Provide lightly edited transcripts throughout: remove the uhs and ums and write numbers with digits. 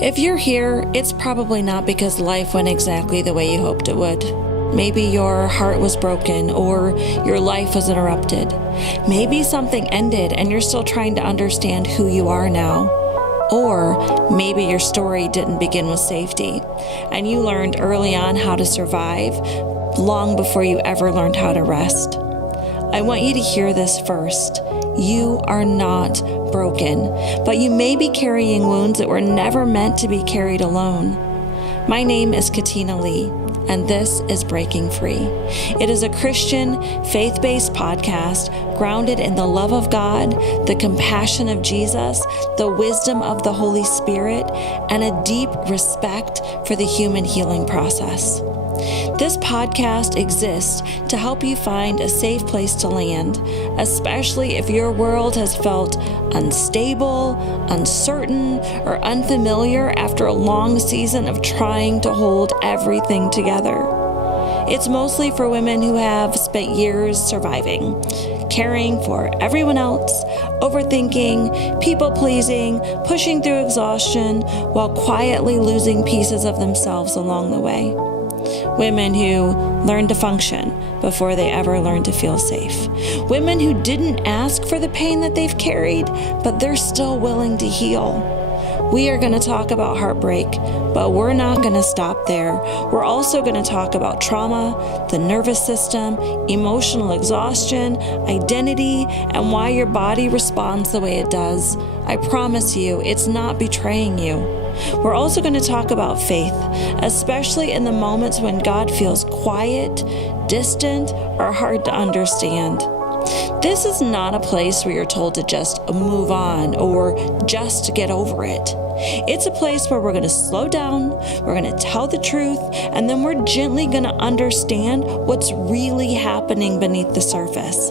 If you're here, it's probably not because life went exactly the way you hoped it would. Maybe your heart was broken or your life was interrupted. Maybe something ended and you're still trying to understand who you are now. Or maybe your story didn't begin with safety and you learned early on how to survive long before you ever learned how to rest. I want you to hear this first. You are not broken, but you may be carrying wounds that were never meant to be carried alone. My name is Katina Lee, and this is Breaking Free. It is a Christian, faith-based podcast grounded in the love of God, the compassion of Jesus, the wisdom of the Holy Spirit, and a deep respect for the human healing process. This podcast exists to help you find a safe place to land, especially if your world has felt unstable, uncertain, or unfamiliar after a long season of trying to hold everything together. It's mostly for women who have spent years surviving, caring for everyone else, overthinking, people-pleasing, pushing through exhaustion, while quietly losing pieces of themselves along the way. Women who learned to function before they ever learned to feel safe. Women who didn't ask for the pain that they've carried, but they're still willing to heal. We are going to talk about heartbreak, but we're not going to stop there. We're also going to talk about trauma, the nervous system, emotional exhaustion, identity, and why your body responds the way it does. I promise you, it's not betraying you. We're also going to talk about faith, especially in the moments when God feels quiet, distant, or hard to understand. This is not a place where you're told to just move on or just get over it. It's a place where we're going to slow down, we're going to tell the truth, and then we're gently going to understand what's really happening beneath the surface.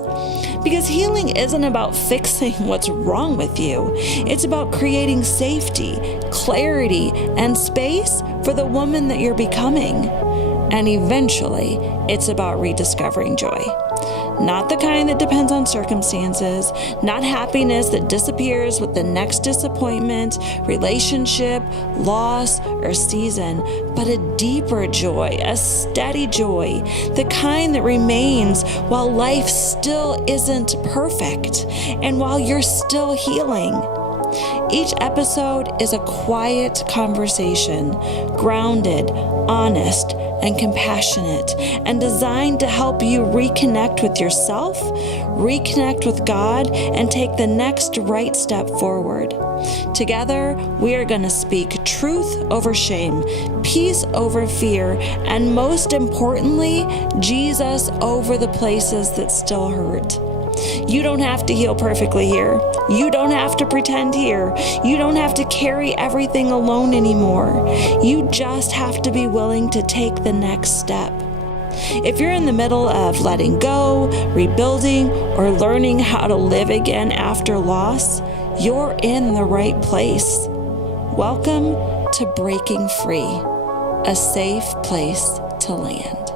Because healing isn't about fixing what's wrong with you. It's about creating safety, clarity, and space for the woman that you're becoming. And eventually, it's about rediscovering joy. Not the kind that depends on circumstances, not happiness that disappears with the next disappointment, relationship, loss, or season, but a deeper joy, a steady joy, the kind that remains while life still isn't perfect and while you're still healing. Each episode is a quiet conversation, grounded, honest, and compassionate, and designed to help you reconnect with yourself, reconnect with God, and take the next right step forward. Together, we are going to speak truth over shame, peace over fear, and most importantly, Jesus over the places that still hurt. You don't have to heal perfectly here. You don't have to pretend here. You don't have to carry everything alone anymore. You just have to be willing to take the next step. If you're in the middle of letting go, rebuilding, or learning how to live again after loss, you're in the right place. Welcome to Breaking Free, a safe place to land.